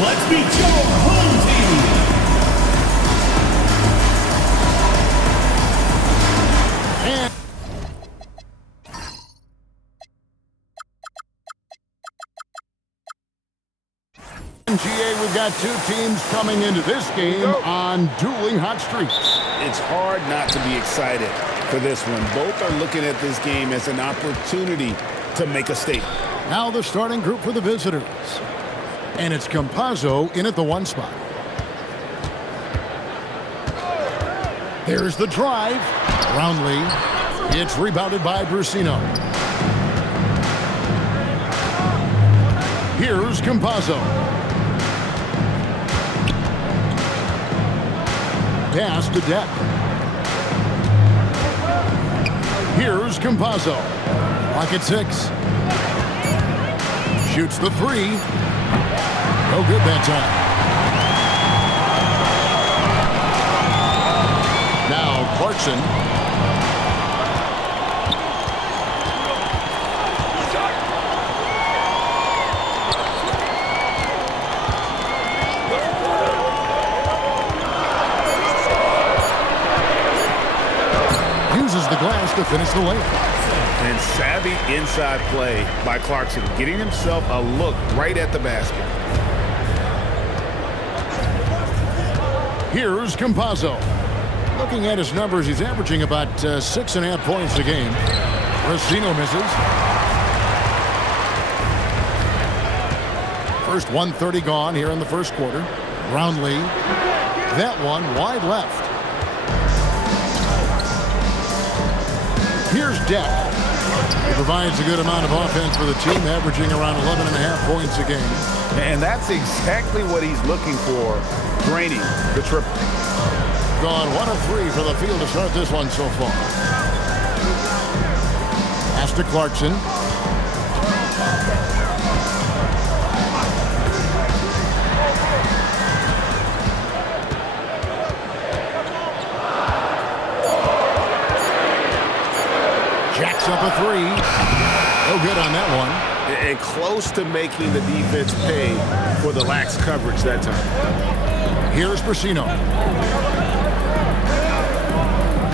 Let's meet your home team. GA, we've got two teams coming into this game on dueling hot streaks. It's hard not to be excited for this one. Both are looking at this game as an opportunity to make a statement. Now the starting group for the visitors. And it's Campazzo in at the 1 spot. There's the drive. Roundly. It's rebounded by Brusino. Here's Campazzo. Pass to Deck. Here's Campazzo. Clock at 6. Shoots the 3. No good that time. Now Clarkson. Uses the glass to finish the layup. And savvy inside play by Clarkson, getting himself a look right at the basket. Here's Campazzo. Looking at his numbers, he's averaging about 6.5 points a game. Brusino misses. First 1:30 gone here in the first quarter. Roundly. That one wide left. Here's Deck. He provides a good amount of offense for the team, averaging around 11.5 points a game. And that's exactly what he's looking for, draining the triple. Gone 1 of 3 for the field to start this one so far. Pass to Clarkson. Jacks up a 3. No good on that one. And close to making the defense pay for the lax coverage that time. Here's Brusino.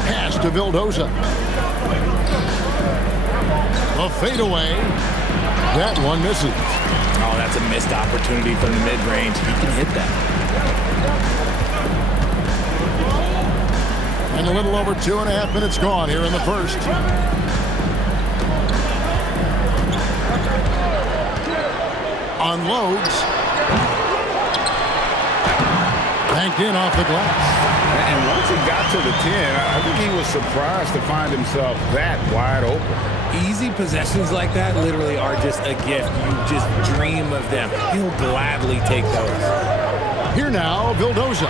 Pass to Vildoza. A fadeaway. That one misses. Oh, that's a missed opportunity from the mid-range. He can hit that. And a little over 2.5 minutes gone here in the first. Unloads. Banked in off the glass. And once he got to the 10, I think he was surprised to find himself that wide open. Easy possessions like that literally are just a gift. You just dream of them. He'll gladly take those. Here now, Vildoza.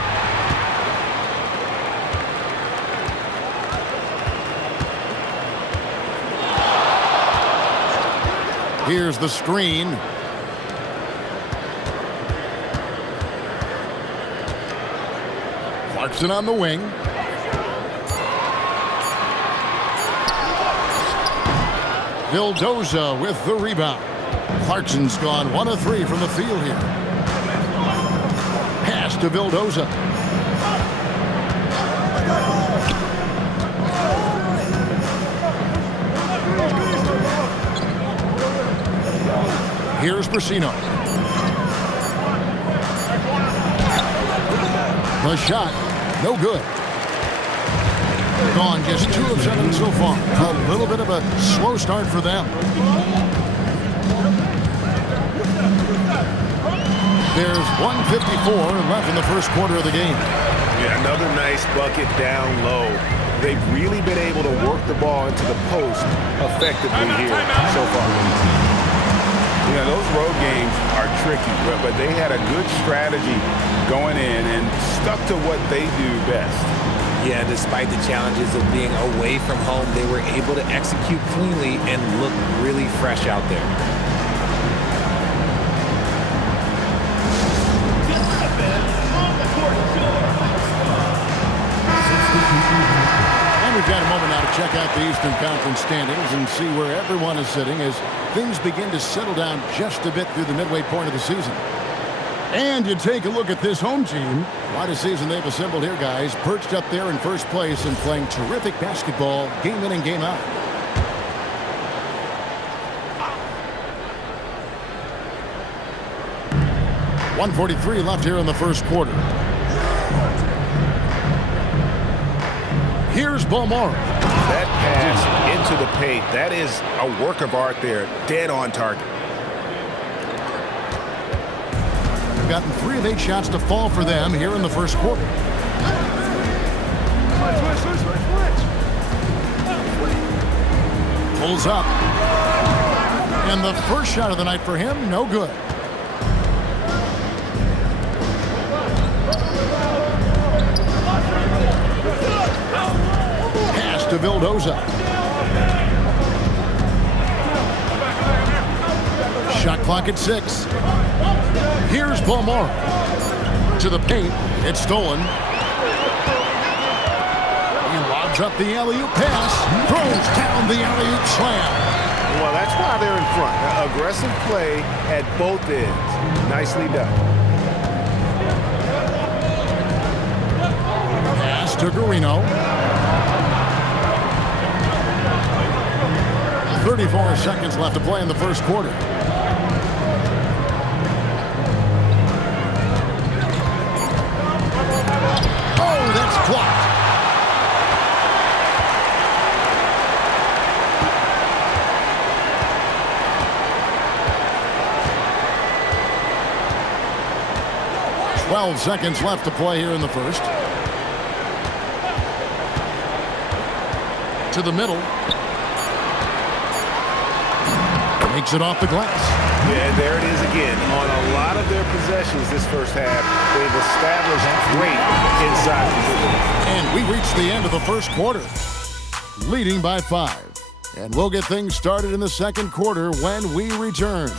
Here's the screen. Clarkson on the wing. Vildoza with the rebound. Clarkson's gone 1 of 3 from the field here. Pass to Vildoza. Here's Brusino. The shot, no good. Gone just 2 of 7 so far. A little bit of a slow start for them. There's 1:54 left in the first quarter of the game. Yeah, another nice bucket down low. They've really been able to work the ball into the post effectively here so far. You know, those road games are tricky, but they had a good strategy going in and stuck to what they do best. Yeah, despite the challenges of being away from home, they were able to execute cleanly and look really fresh out there. And we've got a moment now to check out the Eastern Conference standings and see where everyone is sitting as things begin to settle down just a bit through the midway point of the season. And you take a look at this home team. Quite a season they've assembled here, guys. Perched up there in first place and playing terrific basketball game in and game out. .143 left here in the first quarter. Here's Balmore. That pass into the paint, that is a work of art there. Dead on target. They've gotten 3 of 8 shots to fall for them here in the first quarter. Pulls up. And the first shot of the night for him, no good. Pass to Vildoza. Shot clock at 6. Here's Balmore. To the paint. It's stolen. He lobs up the alley-oop pass. Throws down the alley-oop slam. Well, that's why they're in front. Aggressive play at both ends. Nicely done. Pass to Guarino. 34 seconds left to play in the first quarter. Oh, that's blocked. Seconds left to play here in the first. To the middle. Makes it off the glass. Yeah, there it is again. On a lot of their possessions this first half, they've established great inside position. And we reach the end of the first quarter, leading by 5. And we'll get things started in the second quarter when we return.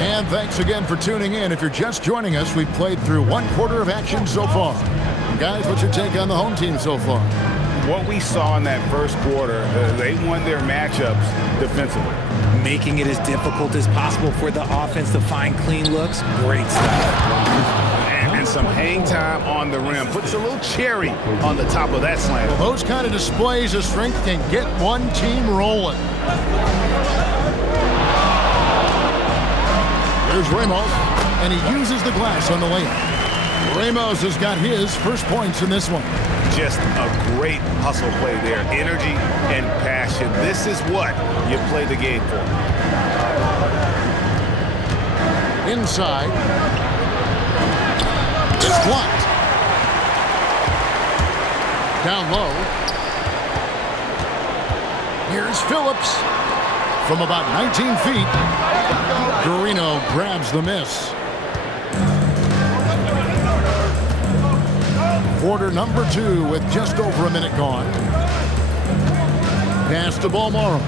And thanks again for tuning in. If you're just joining us, we've played through 1 quarter of action so far. Guys, what's your take on the home team so far? What we saw in that first quarter, they won their matchups defensively. Making it as difficult as possible for the offense to find clean looks. Great stuff. And some hang time on the rim. Puts a little cherry on the top of that slam. Well, those kind of displays of strength can get one team rolling. Here's Ramos, and he uses the glass on the layup. Ramos has got his first points in this one. Just a great hustle play there. Energy and passion. This is what you play the game for. Inside. It's blocked. Down low. Here's Phillips. From about 19 feet, Guarino grabs the miss. Quarter number 2 with just over a minute gone. Pass to Balmore.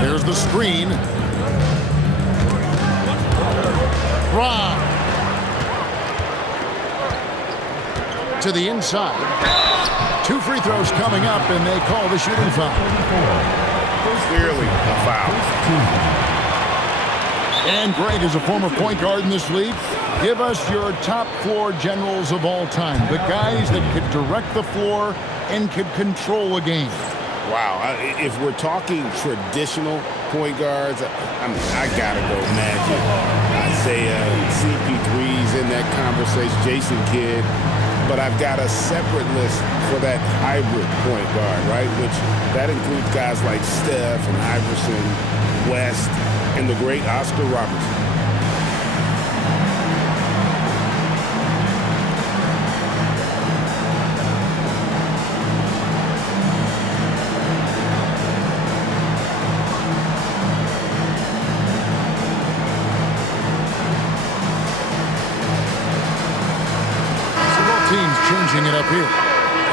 There's the screen. Rob. To the inside. 2 free throws coming up, and they call the shooting foul. Clearly a foul. And Greg is a former point guard in this league. Give us your top floor generals of all time. The guys that could direct the floor and could control a game. Wow. If we're talking traditional point guards, I gotta go Magic. Isaiah, CP3's in that conversation, Jason Kidd. But I've got a separate list for that hybrid point guard, right? Which that includes guys like Steph and Iverson, West, and the great Oscar Robertson. Changing it up here.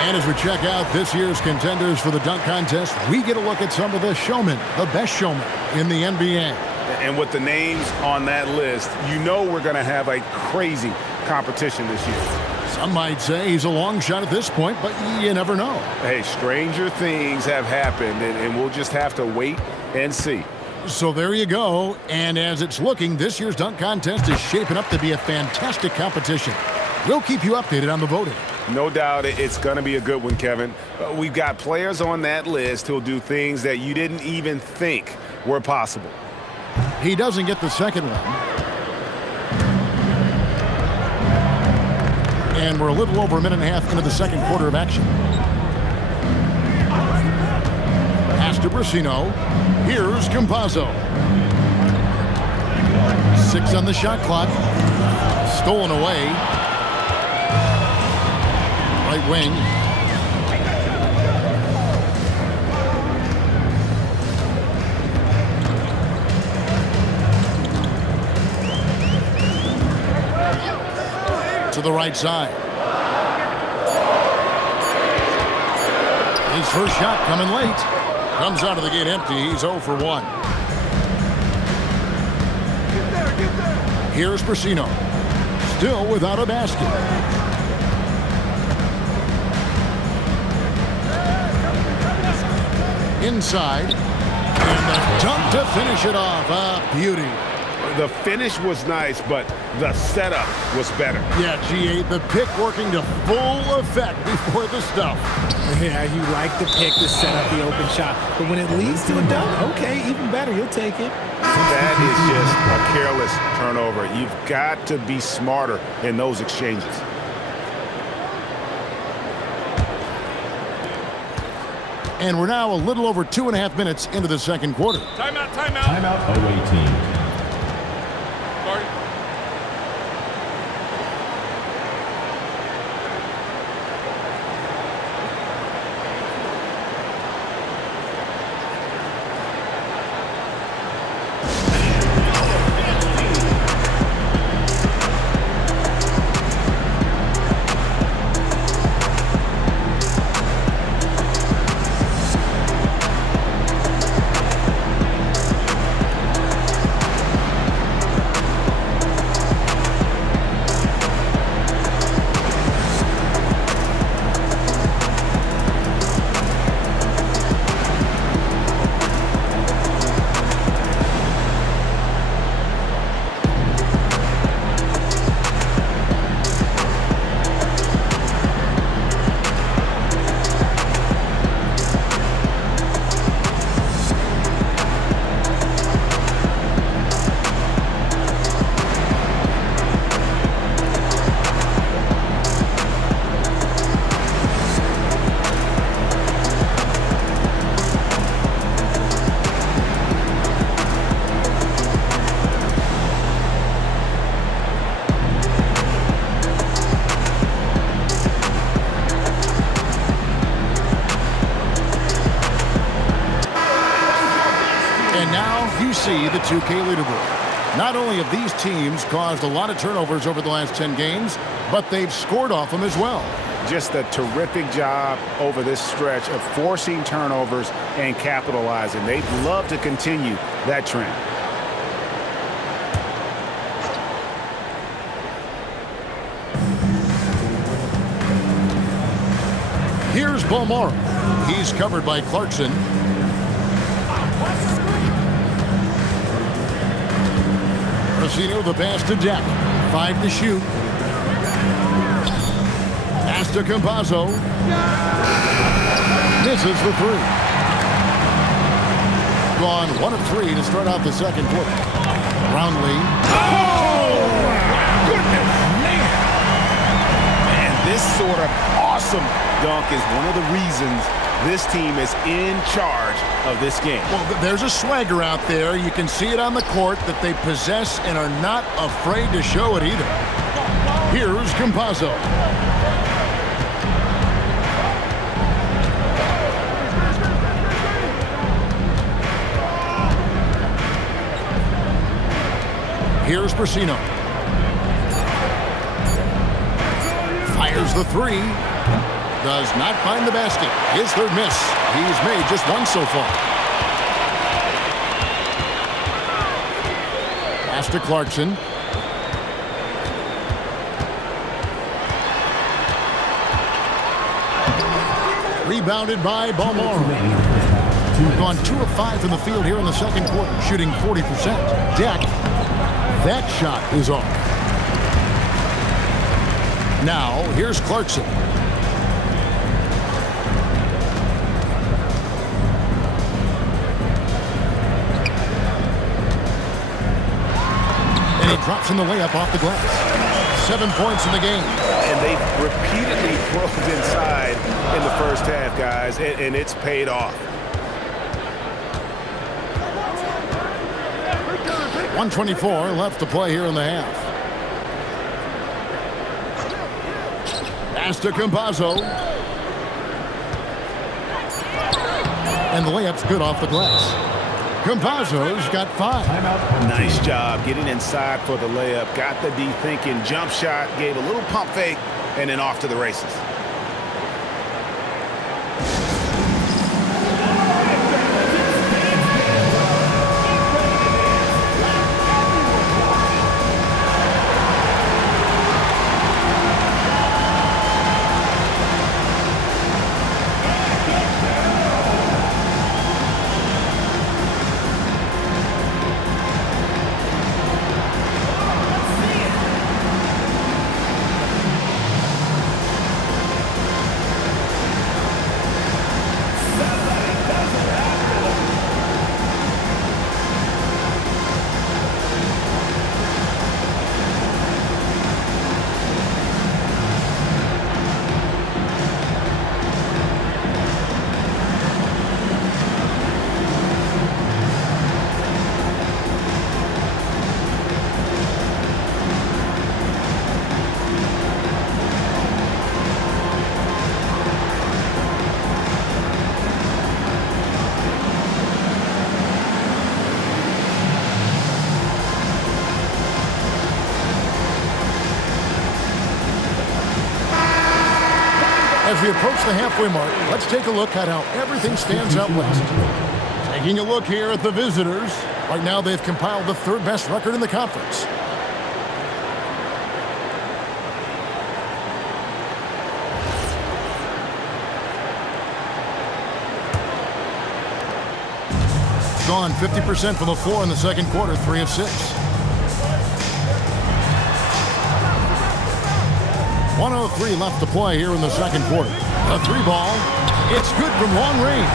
And as we check out this year's contenders for the dunk contest, we get a look at some of the showmen, the best showmen in the NBA. And with the names on that list, you know we're going to have a crazy competition this year. Some might say he's a long shot at this point, but you never know. Hey, stranger things have happened, and we'll just have to wait and see. So there you go. And as it's looking, this year's dunk contest is shaping up to be a fantastic competition. We'll keep you updated on the voting. No doubt it's going to be a good one, Kevin. We've got players on that list who'll do things that you didn't even think were possible. He doesn't get the second one. And we're a little over a minute and a half into the second quarter of action. Pass to Brasino. Here's Campazzo. 6 on the shot clock. Stolen away. Right wing. To the right side. His first shot coming late. Comes out of the gate empty. He's 0 for 1. Here's Brasino. Still without a basket. Inside. And the dunk to finish it off. A beauty. The finish was nice, but the setup was better. Yeah, G8, the pick working to full effect before the stuff. Yeah, you like the pick to set up the open shot. But when it leads to a dunk, okay, even better, you'll take it. That is just a careless turnover. You've got to be smarter in those exchanges. And we're now a little over 2.5 minutes into the second quarter. Timeout, timeout. Timeout, away team. see the 2K leaderboard. Not only have these teams caused a lot of turnovers over the last 10 games, but they've scored off them as well. Just a terrific job over this stretch of forcing turnovers and capitalizing. They'd love to continue that trend. Here's Balmora. He's covered by Clarkson. Brasino the pass to Deck. 5 to shoot. Pass to Campazzo. Misses for 3. Gone 1 of 3 to start out the second quarter. Brownlee. Oh, goodness, man. And this sort of awesome dunk is one of the reasons this team is in charge of this game. Well, there's a swagger out there. You can see it on the court that they possess and are not afraid to show it either. Here's Campazzo. Here's Brasino. Fires the 3. Does not find the basket. His third miss. He's made just 1 so far. Pass to Clarkson. Rebounded by Balmore. Gone 2 of 5 from the field here in the second quarter, shooting 40%. Deck. That shot is off. Now, here's Clarkson. And he drops in the layup off the glass. 7 points in the game. And they've repeatedly drove inside in the first half, guys, and it's paid off. 1:24 left to play here in the half. Pass to Campazzo. And the layup's good off the glass. Campazzo's got 5. Nice job getting inside for the layup. Got the D thinking. Jump shot, gave a little pump fake, and then off to the races. As we approach the halfway mark, let's take a look at how everything stands out west. Taking a look here at the visitors. Right now they've compiled the 3rd best record in the conference. Gone 50% from the floor in the second quarter, 3 of 6. 1:03 left to play here in the second quarter. A 3 ball. It's good from long range.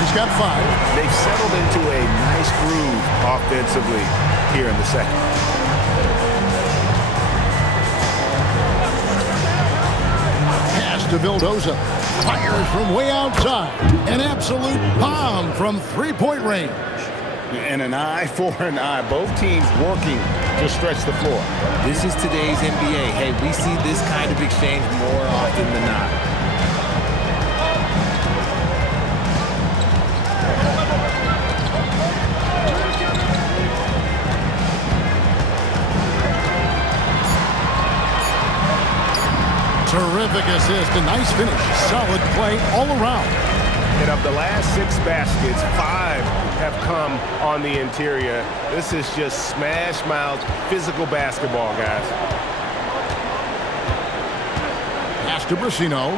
He's got 5. They've settled into a nice groove offensively here in the second. Pass to Vildoza. Fires from way outside. An absolute bomb from 3-point range. And an eye for an eye. Both teams working to stretch the floor. This is today's NBA. Hey, we see this kind of exchange more often than not. Terrific assist. A nice finish. Solid play all around. And of the last 6 baskets, 5 have come on the interior. This is just smash mouth physical basketball, guys. Pass to Brasino.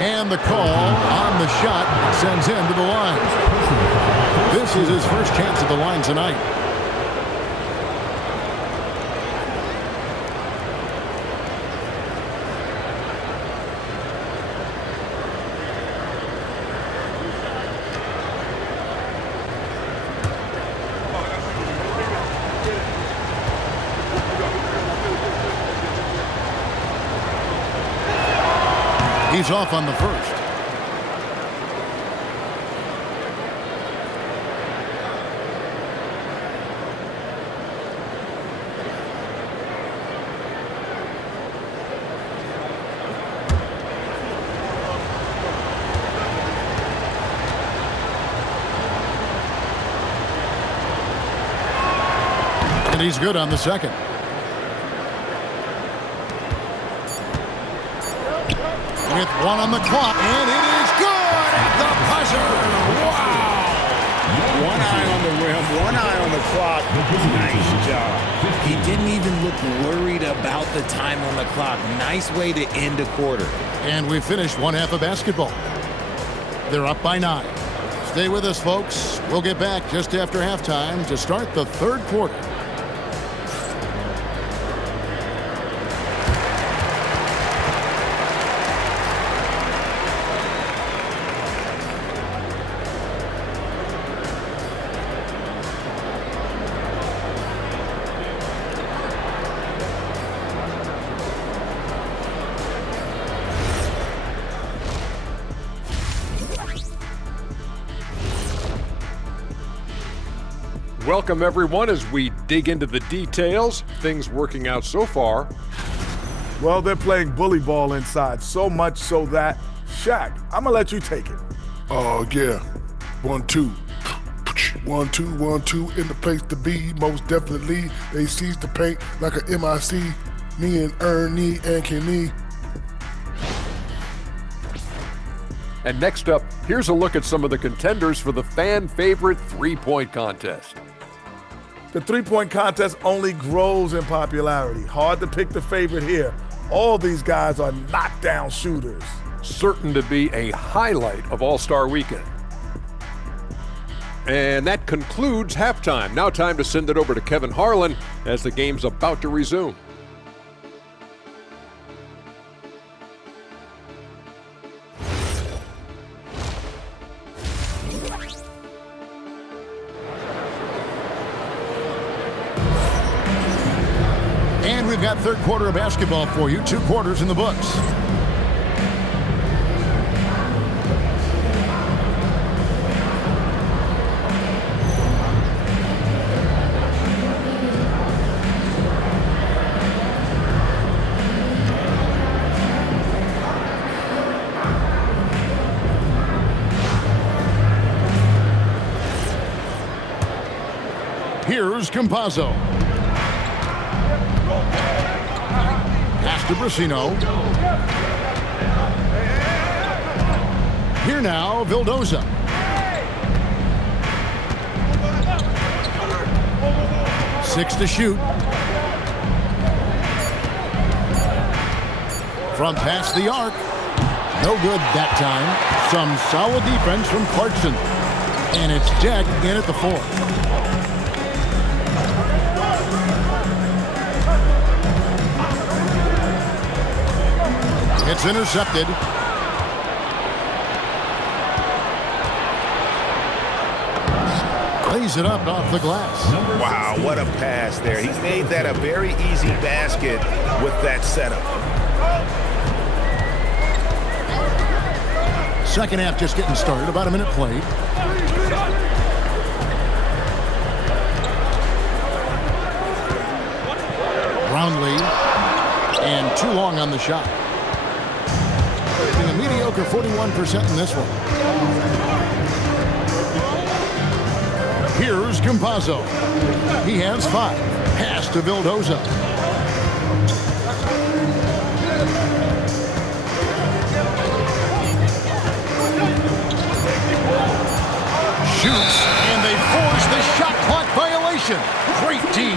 And the call on the shot sends him to the line. This is his first chance at the line tonight. He's off on the first. And he's good on the second. With 1 on the clock, and it is good at the buzzer. Wow! One eye on the rim, one eye on the clock. Nice job. He didn't even look worried about the time on the clock. Nice way to end a quarter. And we finished one half of basketball. They're up by 9. Stay with us, folks. We'll get back just after halftime to start the third quarter. Welcome, everyone, as we dig into the details. Things working out so far. Well, they're playing bully ball inside, so much so that, Shaq, I'm going to let you take it. Oh, yeah. 1, 2. 1, 2, 1, 2 in the place to be. Most definitely, they seize the paint like a MIC. Me and Ernie and Kenny. And next up, here's a look at some of the contenders for the fan-favorite three-point contest. The three-point contest only grows in popularity. Hard to pick the favorite here. All these guys are knockdown shooters. Certain to be a highlight of All-Star Weekend. And that concludes halftime. Now time to send it over to Kevin Harlan as the game's about to resume. And we've got third quarter of basketball for you. 2 quarters in the books. Here's Campazzo. Pass to Brasino. Here now, Vildoza. Six to shoot. From past the arc. No good that time. Some solid defense from Clarkson. And it's Deck in at the 4. It's intercepted. Lays it up off the glass. Wow, what a pass there. He made that a very easy basket with that setup. Second half just getting started. About a minute played. Brownlee. And too long on the shot. A mediocre 41% in this one. Here's Campazzo. He has 5. Pass to Vildoza. Shoots, and they force the shot clock violation. Great D.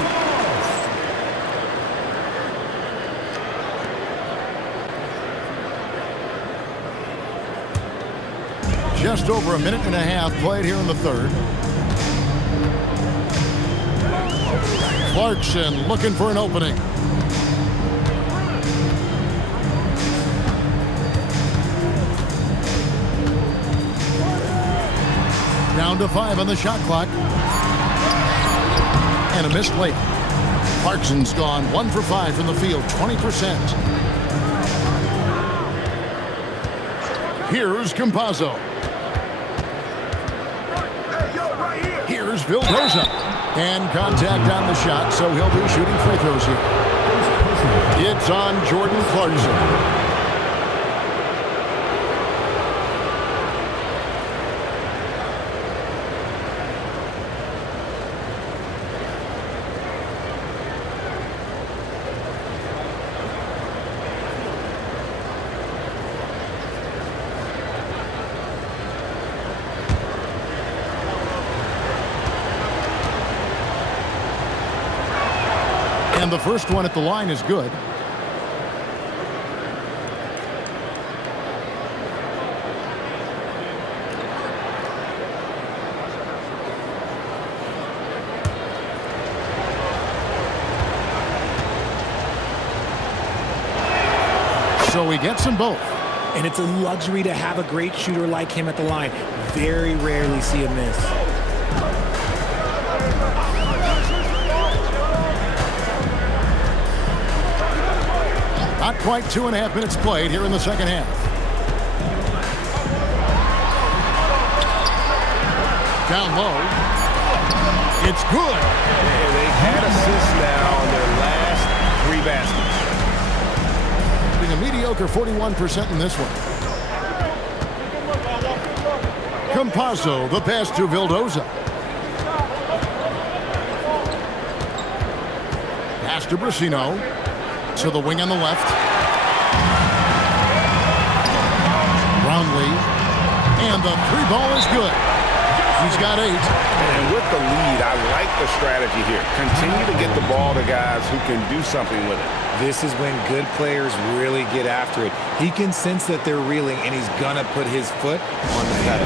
Just over a minute and a half played here in the third. Clarkson looking for an opening. Down to 5 on the shot clock. And a missed late. Clarkson's gone 1 for 5 from the field, 20%. Here's Campazzo. Here's Vildoza. And contact on the shot, so he'll be shooting free throws here. It's on Jordan Clarkson. And the first one at the line is good. So he gets them both. And it's a luxury to have a great shooter like him at the line. Very rarely see a miss. Not quite 2.5 minutes played here in the second half. Down low. It's good. They've had assists now on their last 3 baskets. A mediocre 41% in this one. Campazzo, the pass to Vildoza. Pass to Brasino. To the wing on the left. Brownlee. And the 3 ball is good. He's got 8. And with the lead, I like the strategy here. Continue to get the ball to guys who can do something with it. This is when good players really get after it. He can sense that they're reeling, and he's going to put his foot on the pedal.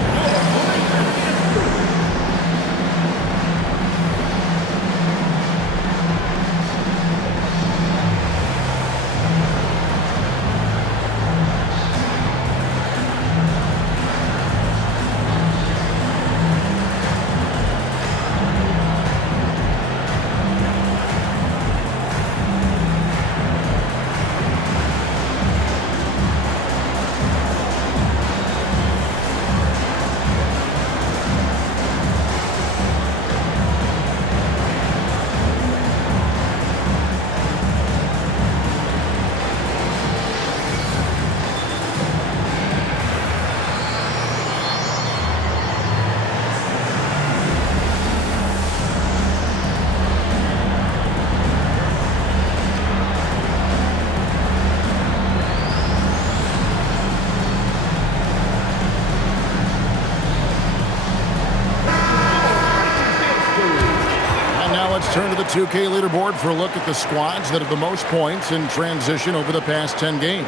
Turn to the 2K leaderboard for a look at the squads that have the most points in transition over the past 10 games.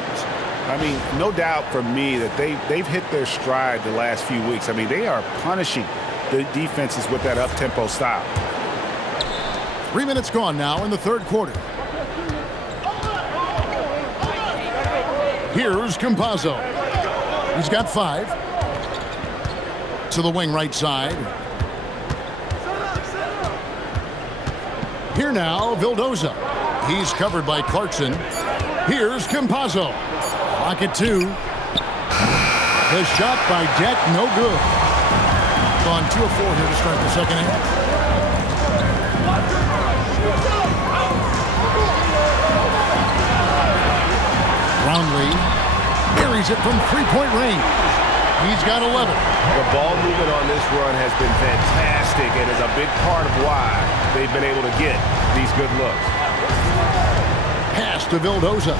I mean, no doubt for me that they've hit their stride the last few weeks. I mean, they are punishing the defenses with that up-tempo style. 3 minutes gone now in the third quarter. Here's Campazzo. He's got 5. To the wing right side. Here now, Vildoza. He's covered by Clarkson. Here's Campazzo. Clock at 2. The shot by Deck, no good. Gone 2 of 4 here to start the second half. Brownlee buries it from 3-point range. He's got 11. The ball movement on this run has been fantastic and is a big part of why they've been able to get these good looks. Pass to Vildoza.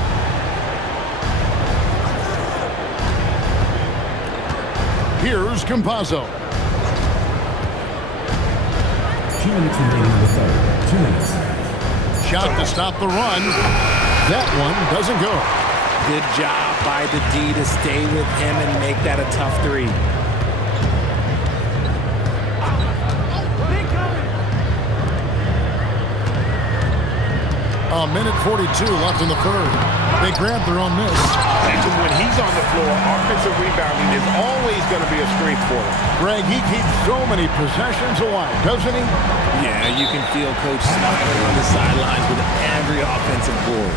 Here's Campazzo. 2 minutes remaining in the third. 2 minutes. Shot to stop the run. That one doesn't go. Good job by the D to stay with him and make that a tough 3. A minute 42 left in the third. They grabbed their own miss. And when he's on the floor, offensive rebounding is always going to be a strength for him. Greg, he keeps so many possessions alive, doesn't he? Yeah, you can feel Coach smiling on the sidelines with every offensive board.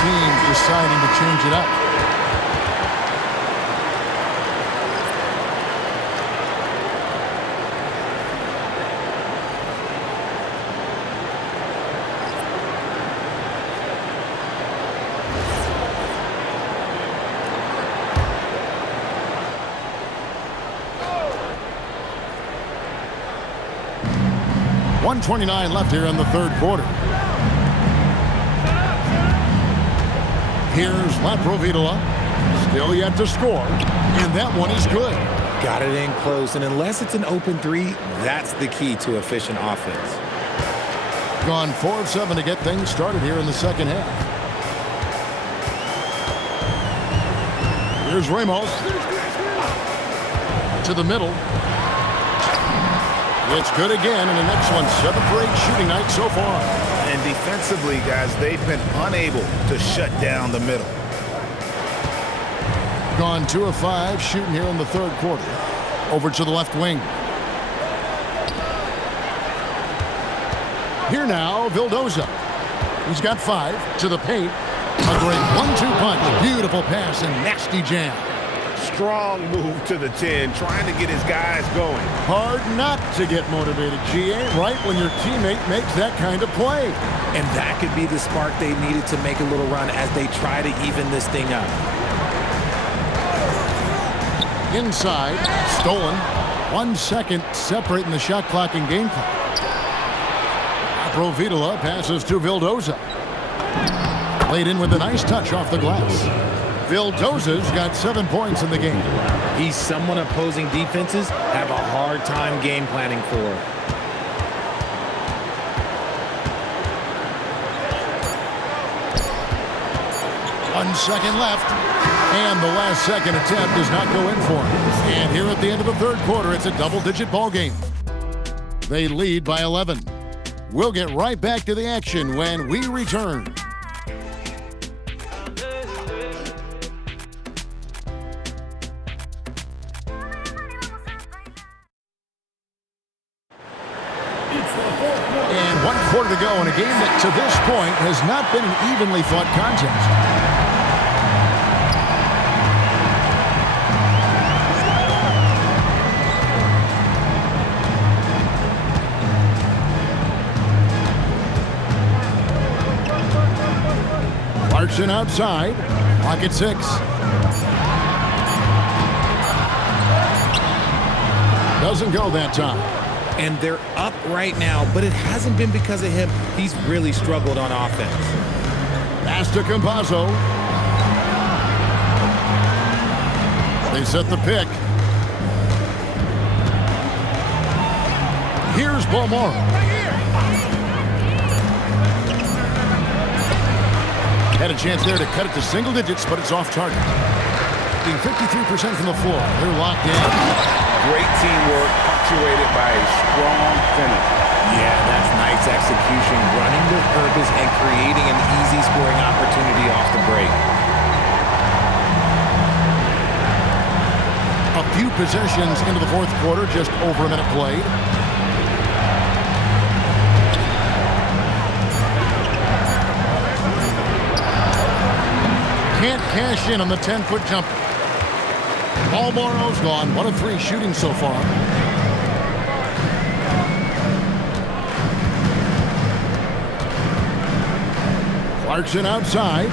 team deciding to change it up. .129 left here in the third quarter. Here's Laprovitola. Still yet to score. And that one is good. Got it in close. And unless it's an open three, that's the key to efficient offense. Gone 4 of 7 to get things started here in the second half. Here's Ramos. To the middle. It's good again, and the next one, 7 for 8 shooting night so far. And defensively, guys, they've been unable to shut down the middle. Gone 2 of 5 shooting here in the third quarter. Over to the left wing. Here now, Vildoza. He's got 5 to the paint. A great 1-2 punch. Beautiful pass and nasty jam. Strong move to the 10, trying to get his guys going. Hard not to get motivated, GA, right when your teammate makes that kind of play. And that could be the spark they needed to make a little run as they try to even this thing up. Inside, stolen. 1 second separating the shot clock and game clock. Laprovitola passes to Vildoza. Played in with a nice touch off the glass. Vildoza's got 7 points in the game. He's someone opposing defenses have a hard time game planning for. 1 second left. And the last second attempt does not go in for him. And here at the end of the third quarter, it's a double-digit ball game. They lead by 11. We'll get right back to the action when we return. And 1 quarter to go in a game that to this point has not been an evenly fought contest. Clarkson outside. Clock at 6. Doesn't go that time. And they're up right now, but it hasn't been because of him. He's really struggled on offense. Pass to Campazzo. They set the pick. Here's Balmora. Had a chance there to cut it to single digits, but it's off target. Being 53% from the floor. They're locked in. Great teamwork, punctuated by a strong finish. Yeah, that's nice execution, running with purpose and creating an easy scoring opportunity off the break. A few possessions into the fourth quarter, just over a minute played. Can't cash in on the 10-foot jumper. Balmoro's gone 1 of 3 shooting so far. Clarkson outside.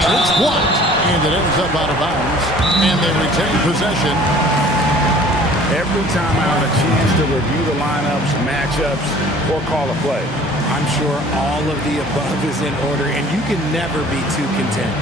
And it's blocked. And it ends up out of bounds. And they retain possession. Every time I have a chance to review the lineups, matchups, or call a play. I'm sure all of the above is in order, and you can never be too content.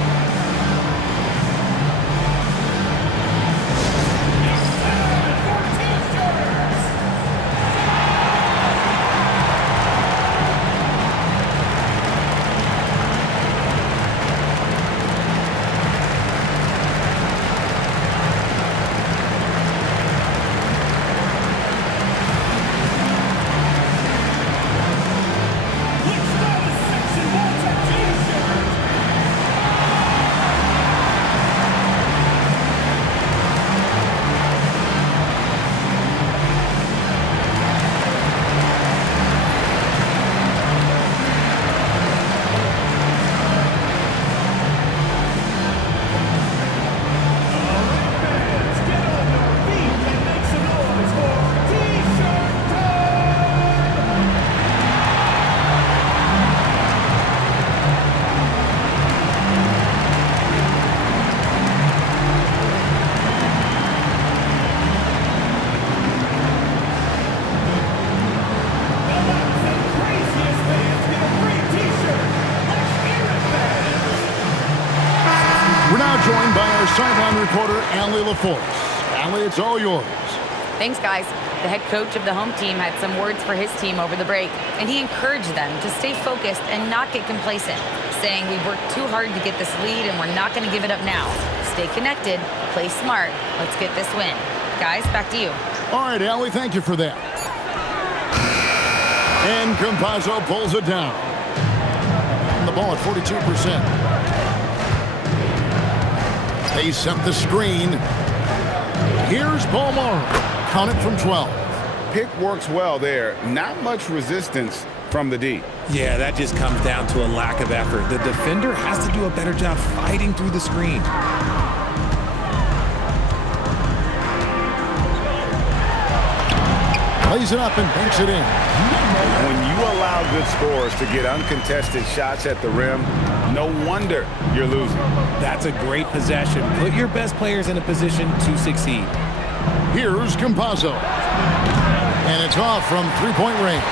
Allie LaForce. Allie, it's all yours. Thanks, guys. The head coach of the home team had some words for his team over the break, and he encouraged them to stay focused and not get complacent, saying we've worked too hard to get this lead and we're not going to give it up now. Stay connected, play smart, let's get this win. Guys, back to you. All right, Allie, thank you for that. And Campazzo pulls it down. And the ball at 42%. They set the screen. Here's Balmore. Count it from 12. Pick works well there. Not much resistance from the D. Yeah, that just comes down to a lack of effort. The defender has to do a better job fighting through the screen. Plays it up and banks it in. When you allow good scorers to get uncontested shots at the rim, no wonder you're losing. That's a great possession. Put your best players in a position to succeed. Here's Campazzo. And it's off from three-point range.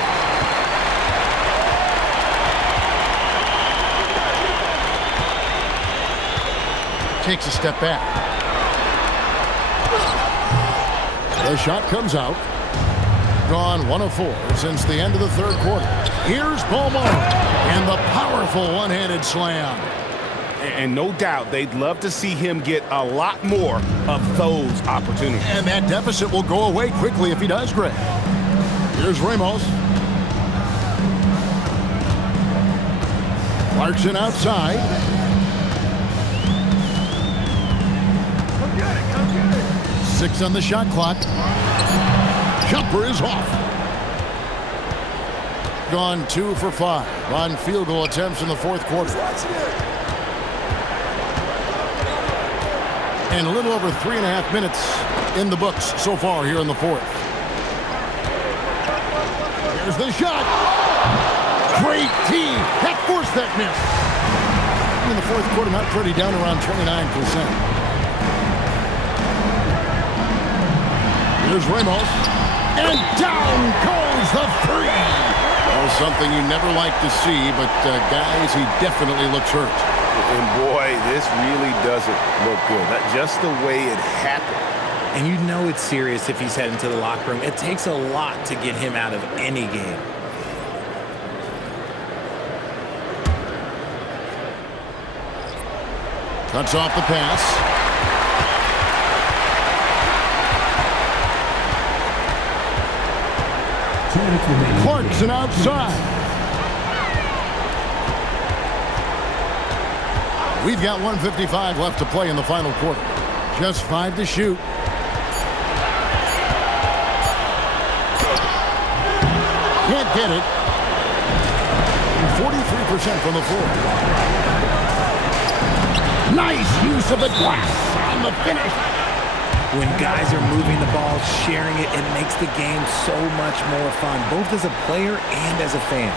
Takes a step back. The shot comes out. Gone 1 of 4 since the end of the third quarter. Here's Balmore. And the powerful one-handed slam. And no doubt they'd love to see him get a lot more of those opportunities. And that deficit will go away quickly if he does, Greg. Here's Ramos. Clarkson outside. Come get it. 6 on the shot clock. Jumper is off. Gone 2 for 5 on field goal attempts in the fourth quarter. And a little over 3.5 minutes in the books so far here in the fourth. Here's the shot. Great team. That forced that miss. In the fourth quarter, not pretty, down around 29%. Here's Ramos. And down goes the three. Well, something you never like to see, but guys, he definitely looks hurt. And boy, this really doesn't look good. Just the way it happened. And you know it's serious if he's heading to the locker room. It takes a lot to get him out of any game. Cuts off the pass. Clarkson outside. We've got 1:55 left to play in the final quarter. Just 5 to shoot. Can't get it. 43% from the floor. Nice use of the glass on the finish. When guys are moving the ball, sharing it, it makes the game so much more fun, both as a player and as a fan.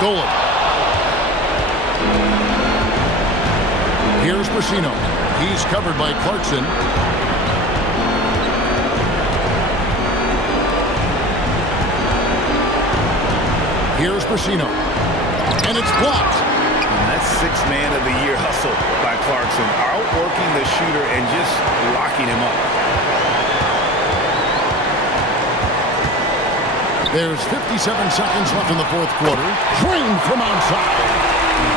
stolen. Here's Brasino. He's covered by Clarkson. Here's Brasino. And it's blocked. And that's sixth man of the year hustle by Clarkson. Outworking the shooter and just locking him up. There's 57 seconds left in the fourth quarter. Drained from outside.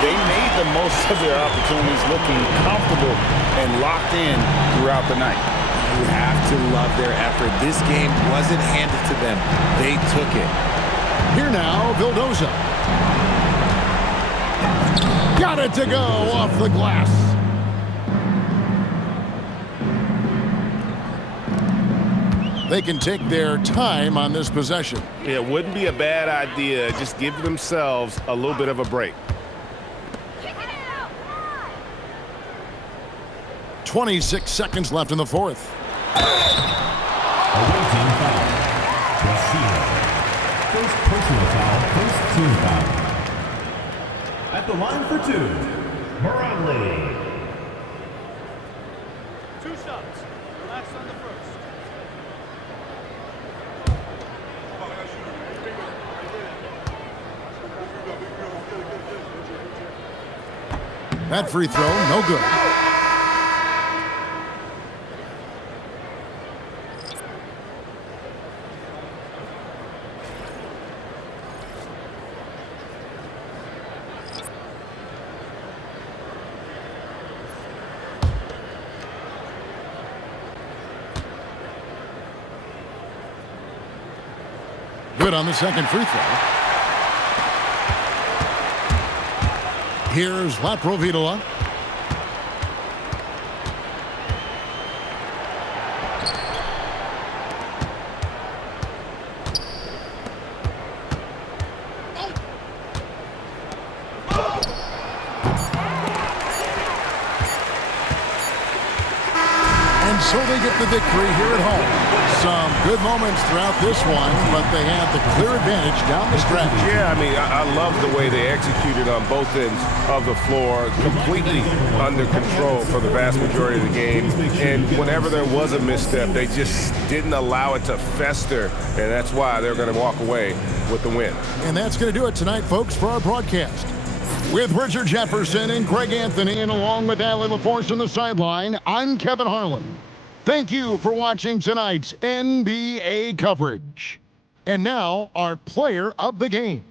They made the most of their opportunities, looking comfortable and locked in throughout the night. You have to love their effort. This game wasn't handed to them. They took it. Here now, Vildoza. Got it to go off the glass. They can take their time on this possession. Yeah, it wouldn't be a bad idea. Just give themselves a little bit of a break. 26 seconds left in the fourth. Away team foul. Brasino. First personal foul, first team foul. At the line for two, Barangay. 2 shots. Last on the first. That free throw, no good. Good on the second free throw. Here's Laprovitola. And so they get the victory here at home. Some good moments throughout this one, but they had the clear advantage down the stretch. Yeah, I mean, I love the way they executed on both ends of the floor, completely under control for the vast majority of the game. And whenever there was a misstep, they just didn't allow it to fester, and that's why they're going to walk away with the win. And that's going to do it tonight, folks, for our broadcast. With Richard Jefferson and Greg Anthony, and along with Allie LaForce on the sideline, I'm Kevin Harlan. Thank you for watching tonight's NBA coverage. And now, our player of the game.